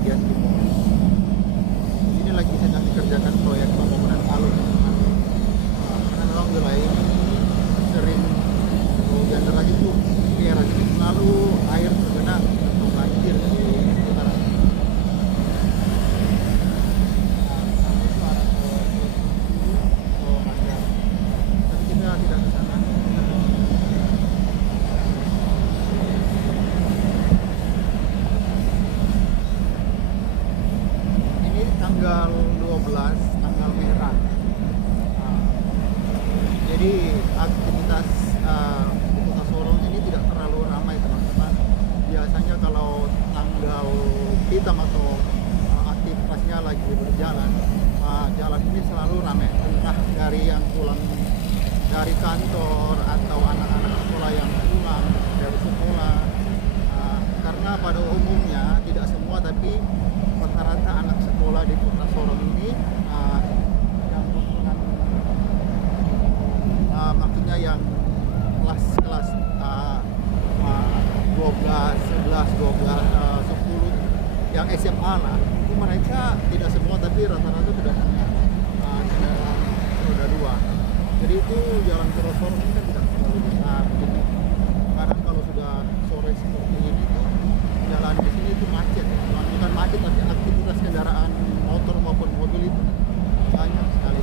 bagian timur. Di sini lagi sedang dikerjakan proyek pembangunan alun. Karena memang wilayah ini sering hujan deras itu di era ini selalu air tergenang atau banjir di sekitaran. Tapi kita tidak ke sana. Ini tanggal 12, tanggal merah. Jadi aktivitas di Kota Sorong ini tidak terlalu ramai teman-teman. Biasanya kalau tanggal hitam atau aktivitasnya lagi berjalan, jalan ini selalu ramai. Entah dari yang pulang dari kantor atau anak-anak sekolah yang pulang dari sekolah. Karena pada umumnya tidak semua, tapi rata-rata anak sekolah di Kota Sorong ini yang lingkungan maksudnya yang kelas 12, 11, 12, 10 yang SMA lah, itu mereka tidak semua tapi rata-rata sudah punya kendaraan roda 2. Jadi itu jalan Kota Sorong ini kan tidak terlalu besar. Jadi kadang kalau sudah sore seperti ini tuh jalan di sini itu macet. Bukan macet tapi aktivitas kendaraan motor maupun mobil itu banyak sekali.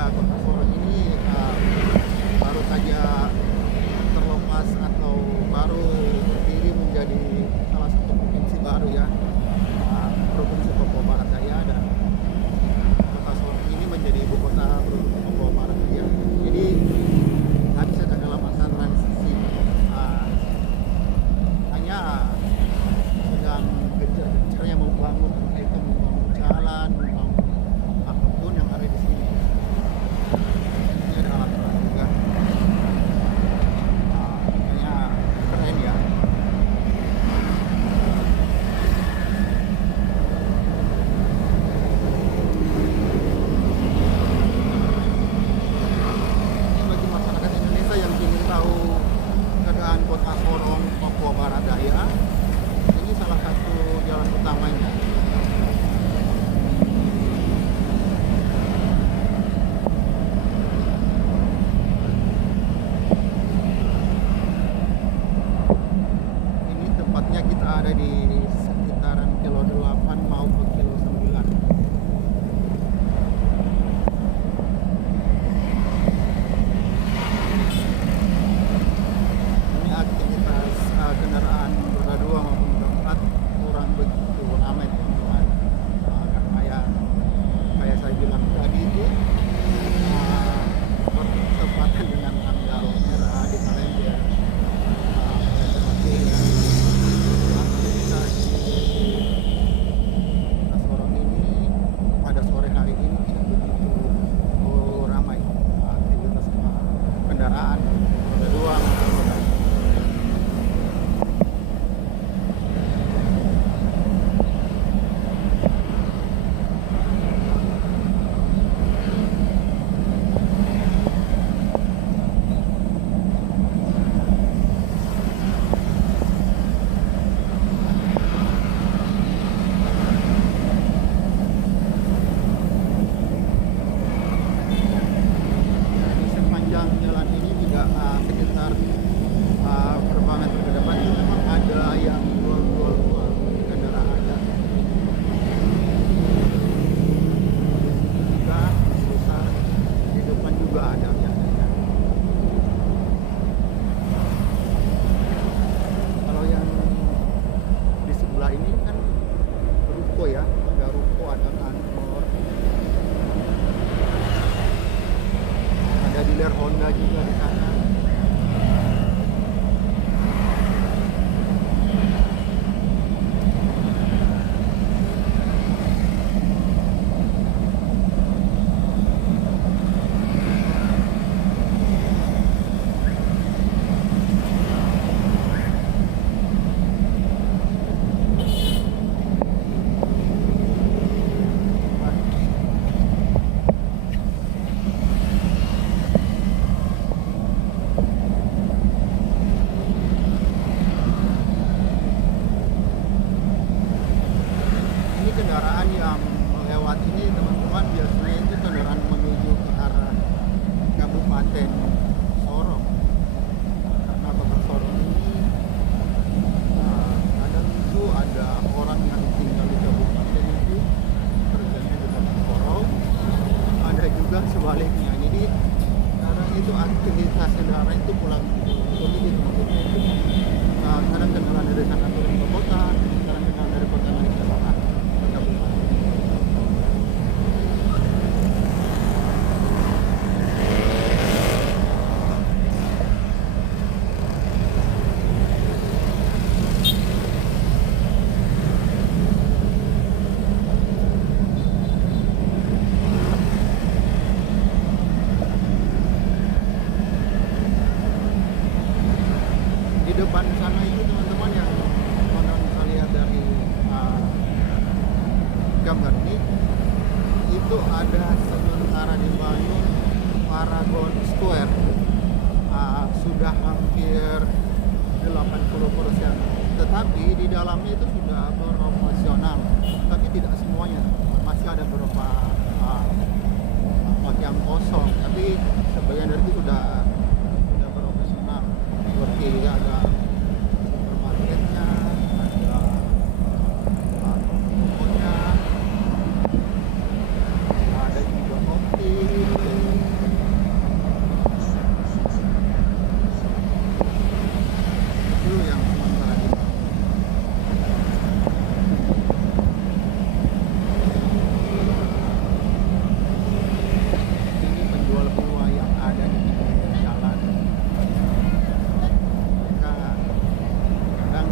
Kota Sorong ini baru saja terlepas atau baru berdiri menjadi salah satu provinsi baru ya, Provinsi Papua Barat Daya, dan Kota Sorong ini menjadi ibu kota Provinsi Papua Barat Daya. Jadi kami sedang dalam masa transisi, hanya sedang gencar-gencarnya membangun, entah itu membangun jalan, membangun apapun yang ada di sini. Ini ada alat-alat juga, kayaknya keren ya. Ini bagi masyarakat Indonesia yang ingin tahu keadaan Kota Sorong, Papua Barat Daya, ini salah satu jalan utamanya. Ini tepatnya kita ada di sekitaran kilo 8 maupun kilo 9. Ini aktivitas kendaraan roda 2 maupun roda 4 kurang begitu ramai teman-teman. Karena kayak saya bilang tadi itu bertepatan dengan tanggal merah di kalender. Aktivitas kendaraan yang lewat ini teman-teman biasanya itu kendaraan menuju ke arah Kabupaten Sorong, karena Kota Sorong ini kadang itu ada orang yang tinggal di kabupaten itu kerjanya di Kota Sorong, ada juga sebaliknya. Jadi kadang itu aktivitas kendaraan itu pulang ini gitu, maksudnya itu kadang kendaraan dari sana turun ke kota, kadang kendaraan dari kota naik ke sana ke kabupaten. Di depan sana itu teman-teman yang bisa lihat dari gambar ini, itu ada sementara dibangun Paragon Square, sudah hampir 80%, tetapi di dalamnya itu sudah beroperasional, tapi tidak semuanya, masih ada beberapa bagian kosong, tapi sebagian dari itu sudah beroperasional. Seperti ada supermarketnya, ada tokonya, ada juga optik, itu yang sementara dibangun. Ini penjual buah yang ada di pinggir jalan. Mereka kadang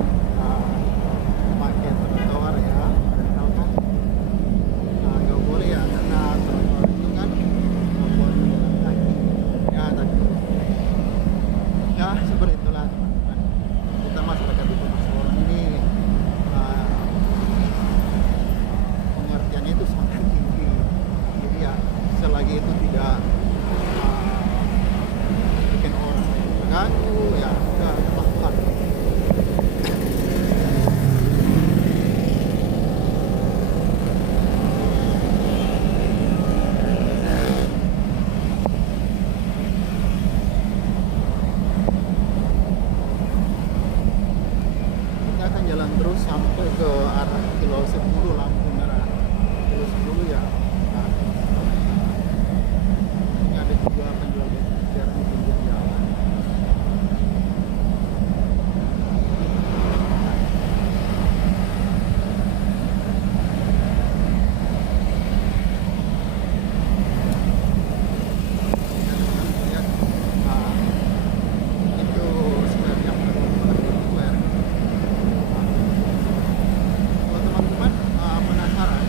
pakai trotoar ya, tahu kan? Nggak boleh ya, karena trotoar itu kan buat jalan kaki. Ya tadi, ya seperti itulah teman-teman. Kita masyarakat di Kota Sorong ini pengertiannya itu sangat tinggi. Jadi ya selagi itu tidak bikin orang lain terganggu, ya udah tepat. Kita akan jalan terus sampai ke arah kilo 10 lampu merah. Kilo 10 ya. Nah, ini ada juga penjual beca di pinggir jalan. Lihat, itu square yang square. Kalau teman-teman penasaran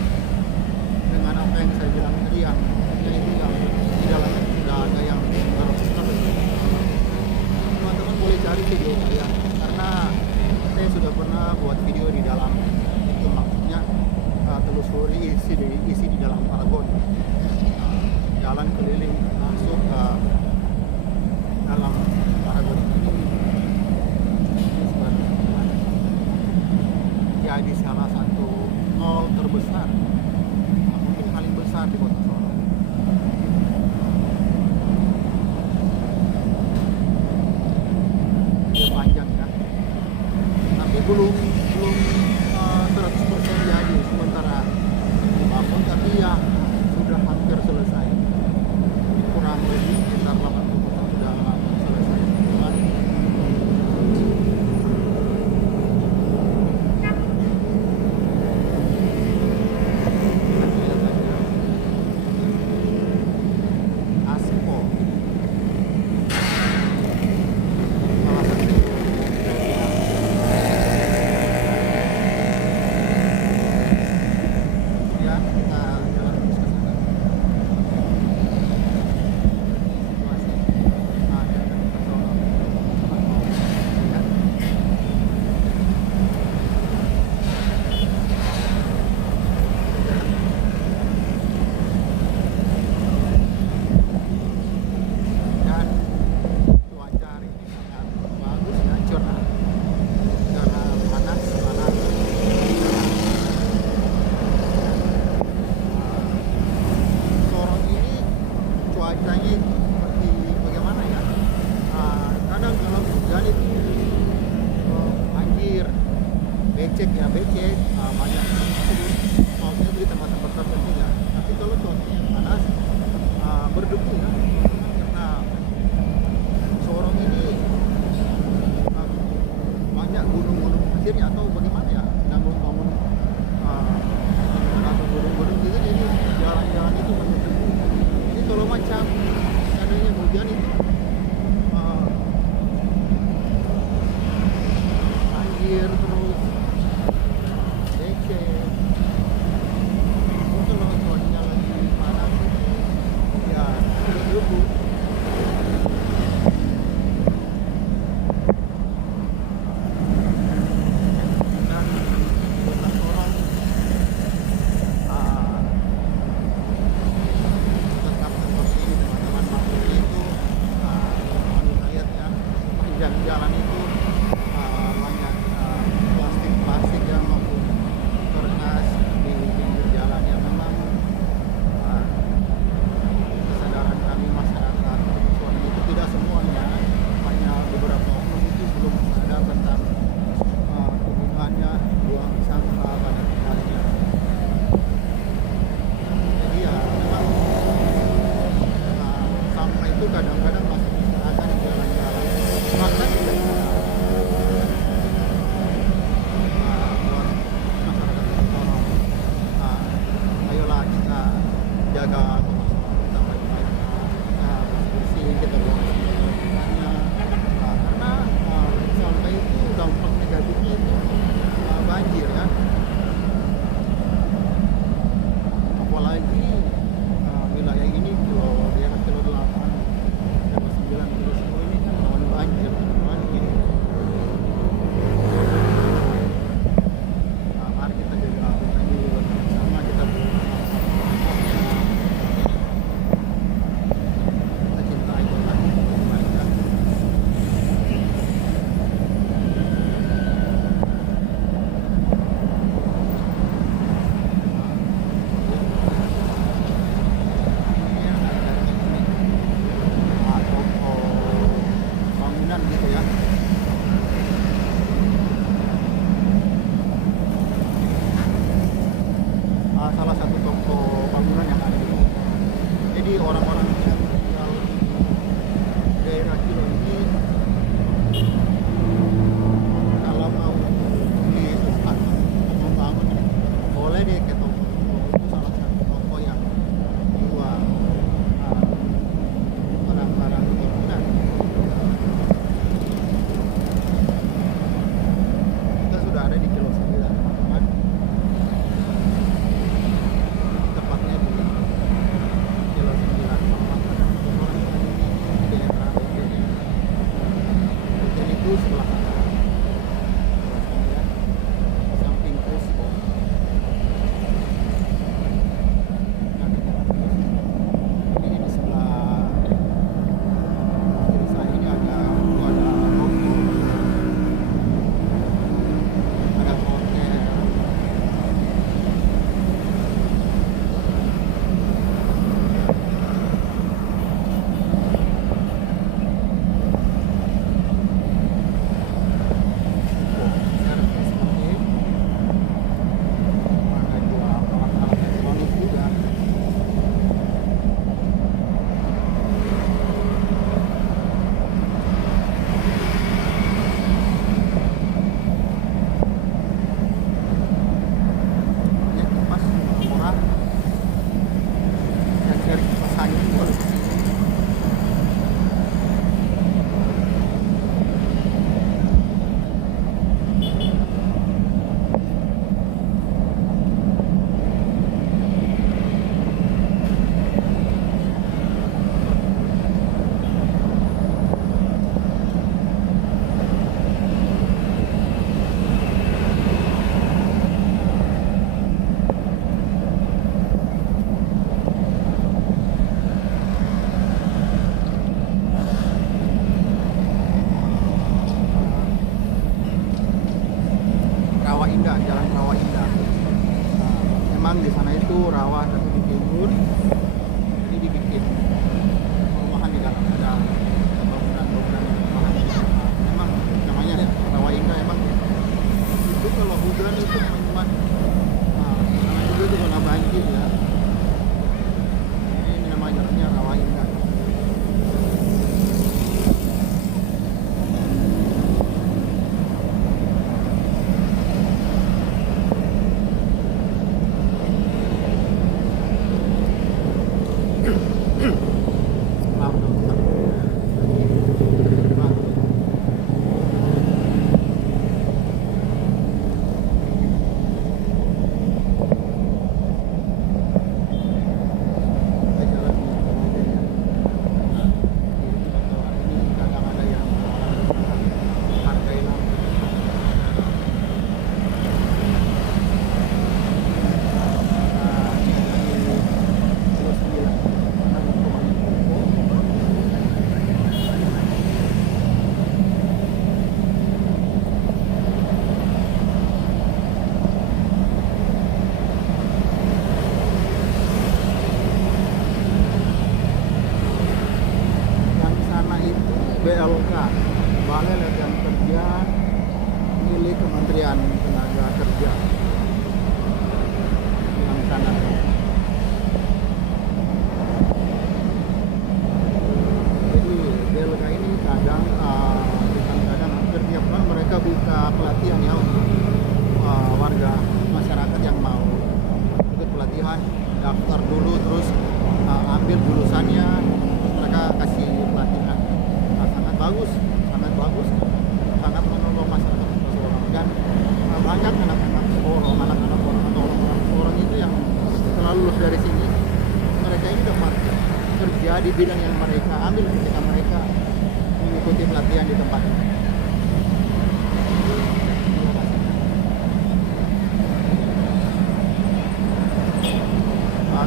dengan apa yang saya bilang tadi, yang itu yang di dalamnya sudah ada yang beroperasional, teman-teman boleh cari video saya, karena saya sudah pernah buat video di dalam itu, maksudnya telusuri isi di dalam Paragon, jalan keliling masuk ke dalam Paragon ini. Jadi salah satu mall terbesar, mungkin paling besar di Kota Sorong. Dia panjang ya, tapi belum 100% jadi, sementara dibangun, tapi ya sudah hampir selesai, kurang lebih sekitar 80% sudah selesai. becek ya becek, banyak maksudnya di tempat-tempat tertentu ya. Tapi kalau cuacanya panas, berdebu ya, karena Sorong ini banyak gunung-gunung pasirnya atau bagaimana ya, bangun-bangun atau gunung-gunung gitu, jadi jalan-jalan itu berdebu. Jadi kalau macam seandainya hujan itu banjir terus becek. Kalau cuacanya lagi panas ya berdebu. Dan beberapa orang tetap seperti ini teman-teman, maksudnya itu menurut saya ya, sepanjang jalan itu banyak plastik-plastik yang maupun kertas di pinggir jalan yang memang kesadaran kami masyarakat soalnya itu tidak semuanya, hanya beberapa oknum itu belum sadar tentang kegunaannya buang sampah pada tempatnya. Jadi ya memang sampah itu kadang-kadang masih berserakan di jalan-jalan, maka tidak buat masyarakat itu tolong, ayolah kita jaga kebersihan kita baik-baik, kita bersih, kita buang sampahnya, karena sampah itu dampak negatifnya itu banjir ya, apalagi wilayah ini daerah kilo 8, kilo 9, kilo 10 ini kan rawan banjir. Mari kita jaga ini bersama, kita kita cintai kota ini baik-baik. Toko bangunan gitu ya. Salah satu toko bangunan yang ada di sini. Jadi orang-orang yang tinggal di daerah Kilo ini kalau mau beli tempat untuk membangun boleh deh ke toko. Itu salah satu toko yang jual barang-barang bangunan. Kita sudah ada di Kilo 9 teman-teman, tepatnya di Kilo 9 di daerah Beten. Beten itu sebelah kanan, ya, samping Crespo. Ini di sebelah kiri saya ini ada toko, ada hotel. Servis seperti ada jual alat-alat elektronik juga. Banyak kipas murah, dan dari kipas angin boleh. Rawa Indah, Jalan Rawa Indah. Memang di sana itu rawa tapi ditimbun, jadi dibikin perumahan di dalam, ada bangunan-bangunan perumahan. Memang namanya ya Rawa Indah, emang itu kalau hujan itu teman-teman, namanya juga itu kena banjir ya. Ini namanya rawa indah. Maaf dokter. Maaf. Kita jalan di aja ya. Kiri trotoar ini kadang ada yang hargai lampu. Ini ada di Kilo 9. Karena mau ke Malioboro. Yang sana itu BLK, Balai Latihan Kerja milik Kementerian Tenaga Kerja. Yang sana. Jadi BLK ini kadang bukan kadang hampir tiap bulan mereka buka pelatihan ya untuk warga masyarakat yang mau ikut pelatihan, daftar dulu terus ambil jurusannya, terus mereka kasih pelatihan. Sangat bagus, sangat menolong masyarakat Sorong. Dan banyak anak-anak Sorong, anak-anak orang atau orang-orang Sorong itu yang setelah lulus dari sini, mereka ini dapat kerja di bidang yang mereka ambil ketika mereka mengikuti pelatihan di tempat ini. Terima kasih.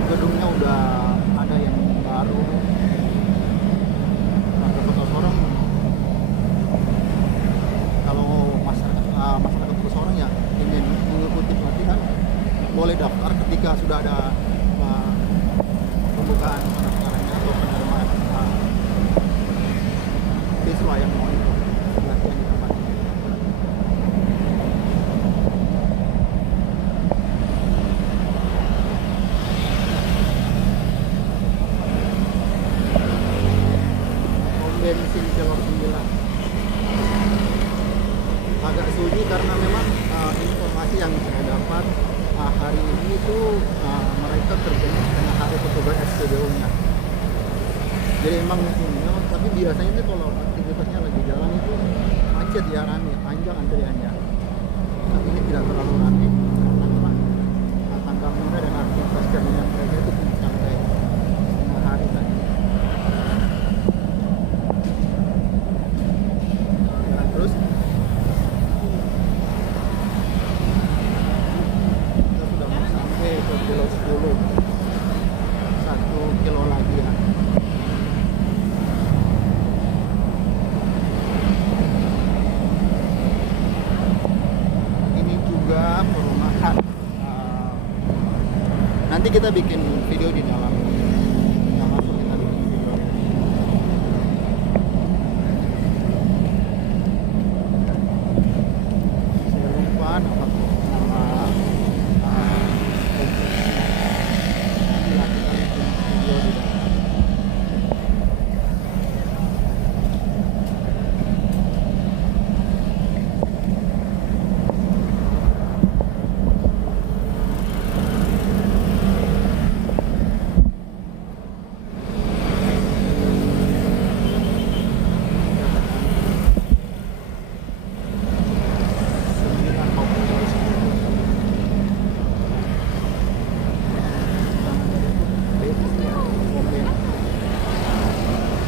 Gedungnya udah ada yang baru. Warga Kota Sorong, kalau masyarakat Kota Sorong ya ingin mengikuti pelatihan, boleh daftar ketika sudah ada pembukaan pendaftarannya atau penerimaan siswa yang mau ikut pelatihan di tempat ini. Pom bensin Kilo 9 agak sunyi karena memang informasi yang saya dapat hari ini tuh mereka kerjanya setengah hari petugas SPBU-nya. Jadi emang sunyi, tapi biasanya tuh kalau aktivitasnya lagi jalan itu macet ya, rame, panjang antriannya. Tapi ini tidak terlalu rame karena memang tanggal muda dan aktivitas kerjanya mereka itu sampai setengah hari tadi. Jalan terus. Kita sudah mau sampai ke Kilo 10. 1 kilo lagi ya. Ini juga perumahan. Nanti kita bikin video di dalam. Kita masuk, kita bikin video. Saya lupa nama kompleksnya. Nantilah kita bikin video di dalam.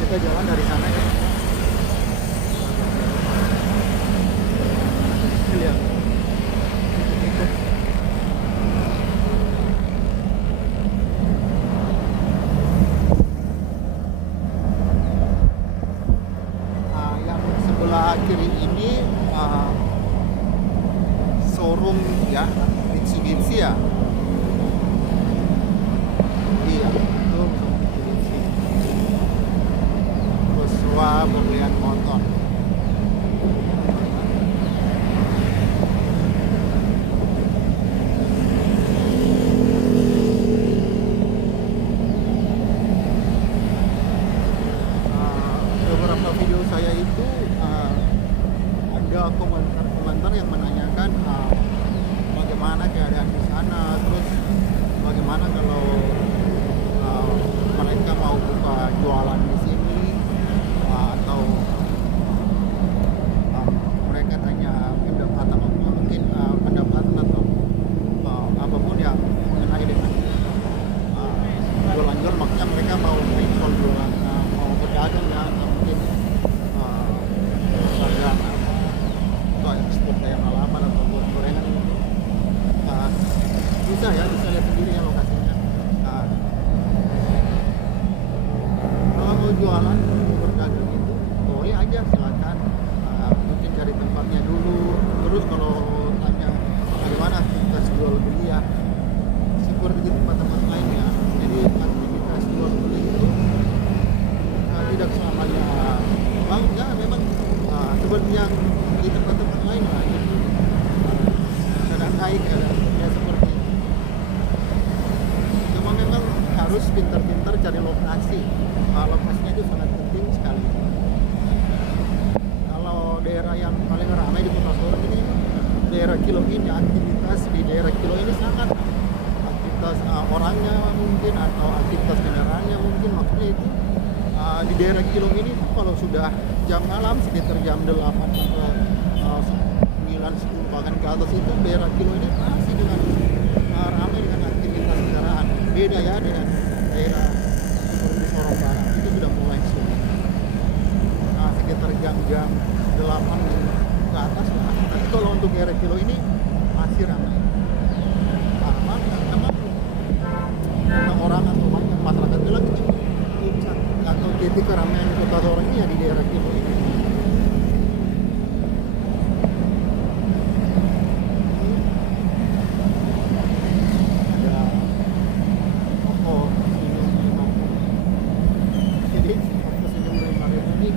Kita jalan dari sana ya. Lihat. Yang sebelah kiri ini showroom ya, Mitsubishi ya. Iya, itu Mitsubishi. Joshua berlian motor. bisa ya, bisa lihat sendiri ya lokasinya. Nah, kalau mau jualan, mau berdagang itu boleh aja, silakan. Mungkin cari tempatnya dulu. Terus kalau tanya bagaimana aktivitas jual beli ya, seperti di tempat-tempat lainnya. Jadi aktivitas jual beli itu tidak selamanya bang, ya memang seperti yang di tempat-tempat lain lah. Jadi kadang naik, ya seperti itu. Cuma memang harus pintar-pintar cari lokasi. Lokasinya itu sangat penting sekali. Kalau daerah yang paling ramai di Kota Sorong ini, daerah Kilo ini, aktivitas di daerah Kilo ini sangat, aktivitas orangnya mungkin atau aktivitas kendaraannya mungkin, maksudnya itu di daerah Kilo ini tuh kalau sudah jam malam sekitar jam 8 sampai 9, 10 bahkan ke atas itu daerah Kilo ini pasti dengan ramai dengan aktivitas kendaraan. Beda ya dengan daerah seperti Sorong Barat, itu sudah mulai sepi. Sekitar jam-jam 8 ke atas lah. Tapi kalau untuk daerah Kilo ini masih ramai. Karena orang atau banyak masyarakat bilang itu puncak atau titik keramaian di Kota Sorong ini ya di daerah Kilo ini. Ada toko senyum 5.000. Jadi toko senyum 5.000 ini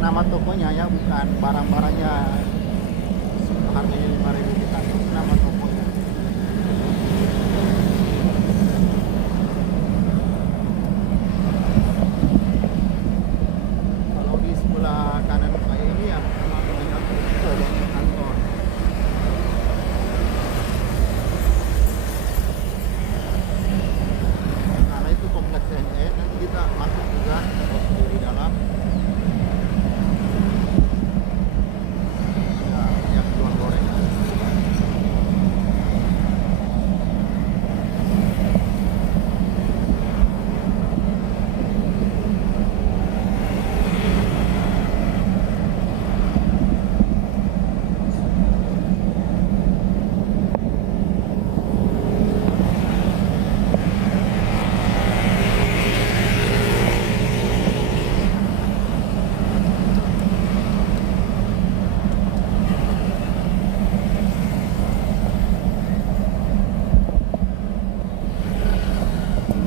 nama tokonya ya, bukan barang-barangnya harganya 5.000 kita, nama tokonya. Kalau di sebelah kanan saya ini ya memang banyak toko, banyak kantor. Karena itu kompleks CNN, nanti kita masuk juga di dalam. Yang jual gorengan.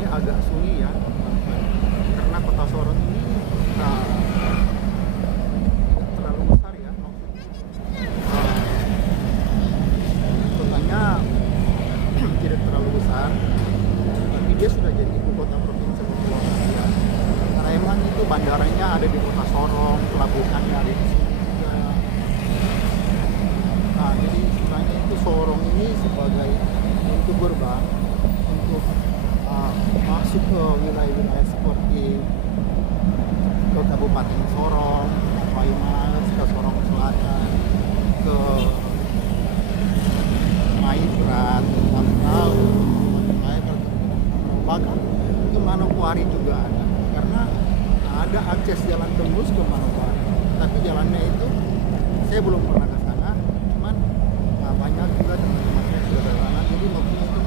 Agak sunyi ya, karena Kota Sorong ini tidak terlalu besar ya, kotanya tidak terlalu besar, tapi dia sudah jadi ibu kota provinsi Kepulauan Riau. Karena emang itu bandaranya ada di Kota Sorong, pelabuhannya ada di sini juga. Jadi sebenarnya itu Sorong ini sebagai pintu gerbang untuk masuk ke wilayah-wilayah seperti ke Kabupaten Sorong, Banyumas, ke Sorong Selatan, ke Maibrat, Tamtau, bahkan ke Manokwari juga ada. Karena ada akses jalan tembus ke Manokwari, tapi jalannya itu saya belum pernah ke sana. Cuman banyak juga teman-teman saya sudah ke sana. Jadi maksudnya itu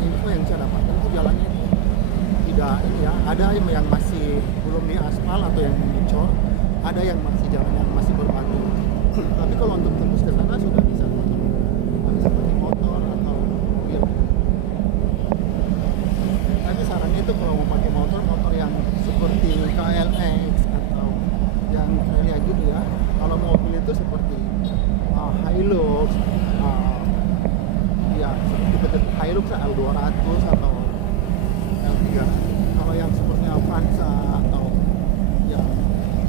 info yang saya dapatkan itu jalannya itu tidak ini ya, ada yang masih belum diaspal atau yang dicor, ada yang masih jalan yang masih berbatu. Tapi kalau untuk tembus ke sana sudah bisa pakai motor atau mobil. Tapi sarannya itu kalau mau pakai motor yang seperti KLX atau yang kayak gitu ya. Kalau mobil itu seperti Hilux, ya seperti Hilux L200 atau L3. Kalau yang seperti Avanza atau yang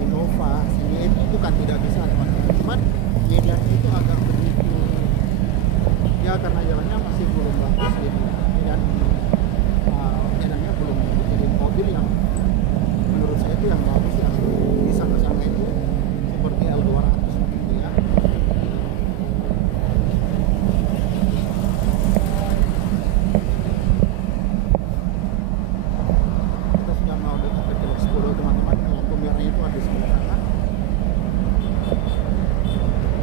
Innova sini itu kan tidak bisa, teman-teman. Cuman Medan itu agak begitu ya, karena jalannya masih belum bagus jadi Medannya belum jadi mobil yang menurut saya itu yang bagus, yang bisa ke sana itu seperti L200 gitu ya. Kita sudah mau dekat ke Kilo 10, teman-teman. Lampu merahnya itu ada di sebelah sana.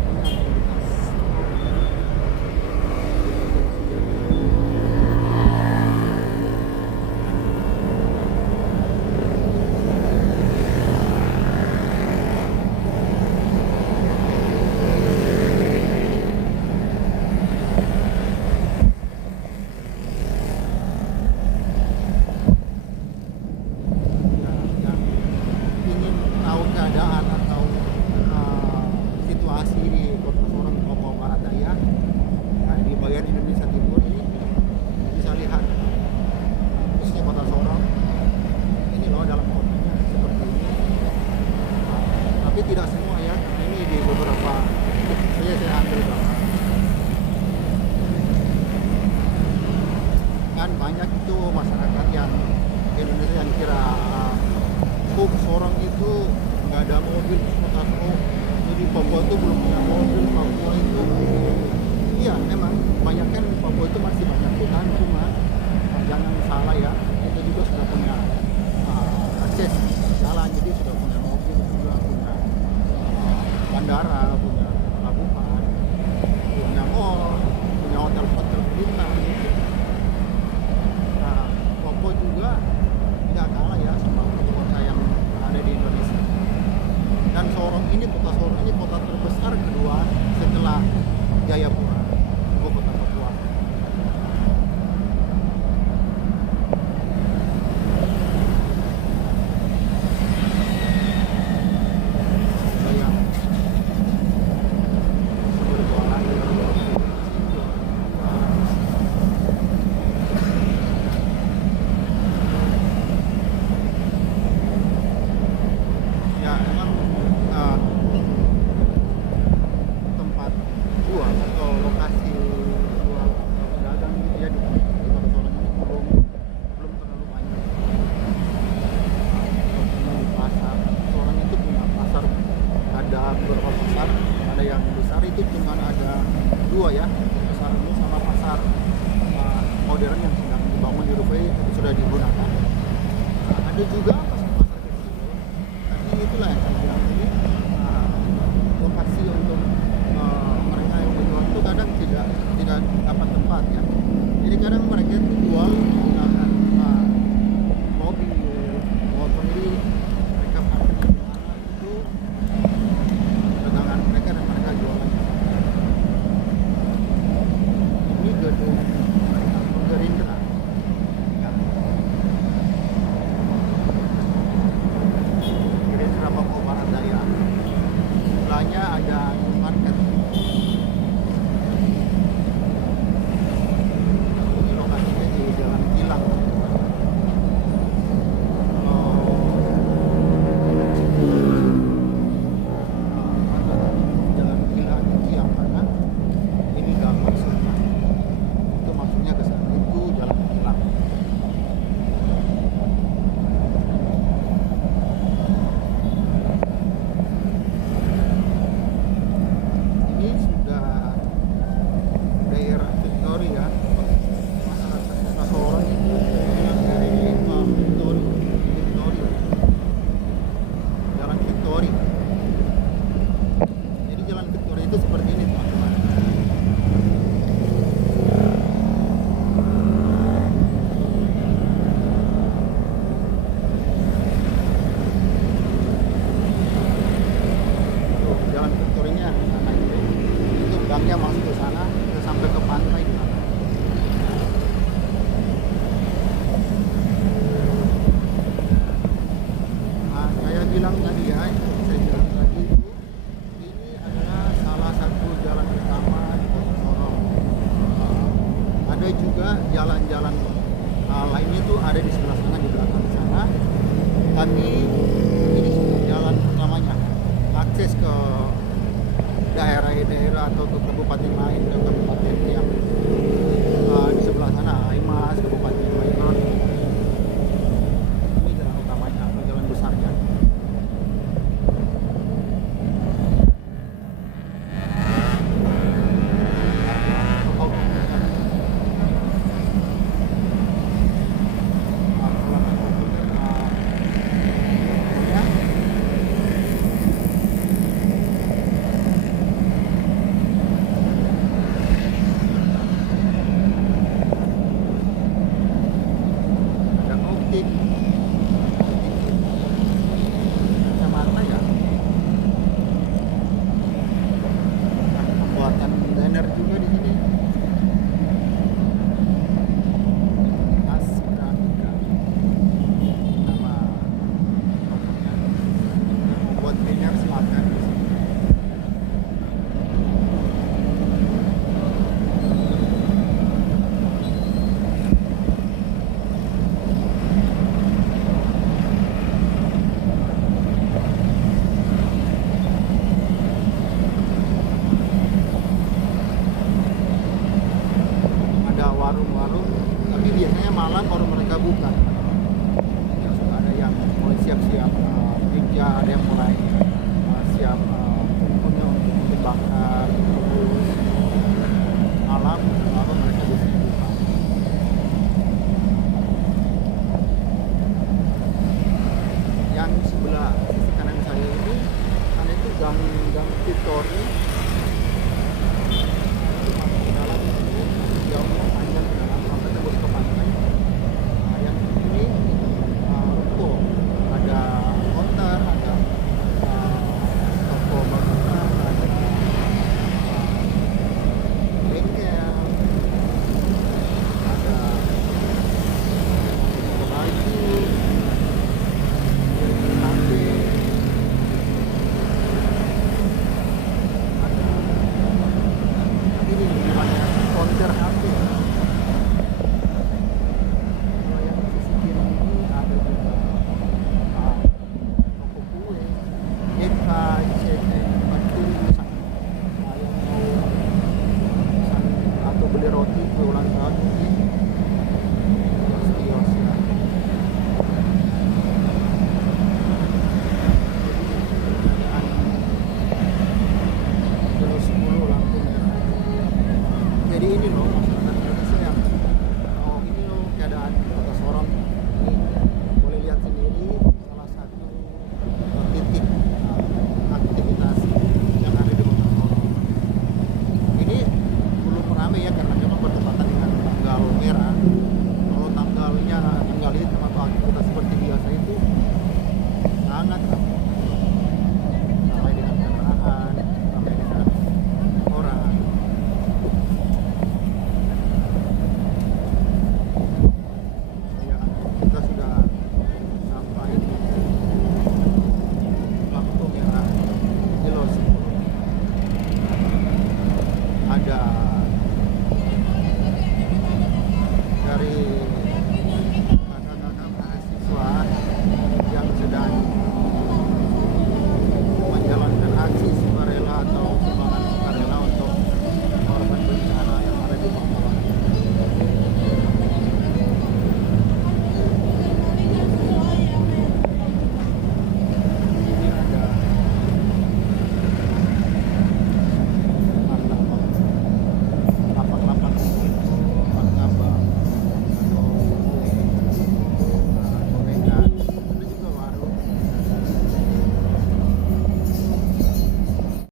Ini aktivitas Indonesia Timur ini bisa lihat khususnya kota Sorong ini loh dalam kotanya seperti ini. Tapi tidak semua ya, ini di beberapa saya ambil berapa kan banyak itu masyarakat yang Indonesia yang kira Sorong itu nggak ada mobil kota Sorong, jadi Papua itu belum punya mobil. Papua itu iya memang kebanyakan Papua itu masih banyak hutan, cuma jangan salah ya, itu juga sudah punya akses jalan, jadi sudah punya mobil, sudah punya bandara, punya pelabuhan, punya mall, punya hotel-hotel bintang gitu. Nah, Papua juga tidak kalah ya sama kota-kota yang ada di Indonesia. Dan Sorong ini, kota Sorong ini kota terbesar kedua setelah Jayapura, ibu kota Papua. Jalan-jalan lainnya tuh ada di sebelah sana, di belakang sana. Tapi ini jalan pertamanya, akses ke daerah-daerah atau ke kabupaten lain, ke kabupaten yang di sebelah sana, Aimas, Kabupaten Mainan. Ini jalan utamanya atau jalan besarnya. warung-warung, tapi biasanya malam baru mereka buka. Ya, sudah ada yang mulai siap-siap meja, ada yang mulai siap punya untuk dibakar, terus malam baru mereka biasanya buka. Yang sebelah sisi kanan saya ini kan itu gang Victory, itu masuk ke dalam itu jauhnya panjang ke dalam sampai tembus ke pantai. Nah, yang ini ruko, ada konter, ada toko bangunan, ada bengkel, ada toko baju, kafe, ada ini namanya konter HP. Kalau yang sisi kiri ini ada juga toko kue, EK, CN, Batu, yang mau pesan atau beli roti kue ulang tahun mungkin, kios-kios ya. Terus 10 lampu merah. Jadi ini loh masyarakat Indonesia yang ini loh keadaan Kota Sorong ini boleh lihat sendiri, salah satu titik aktivitas yang ada di Kota Sorong. Ini belum ramai ya karena memang bertepatan dengan tanggal merah.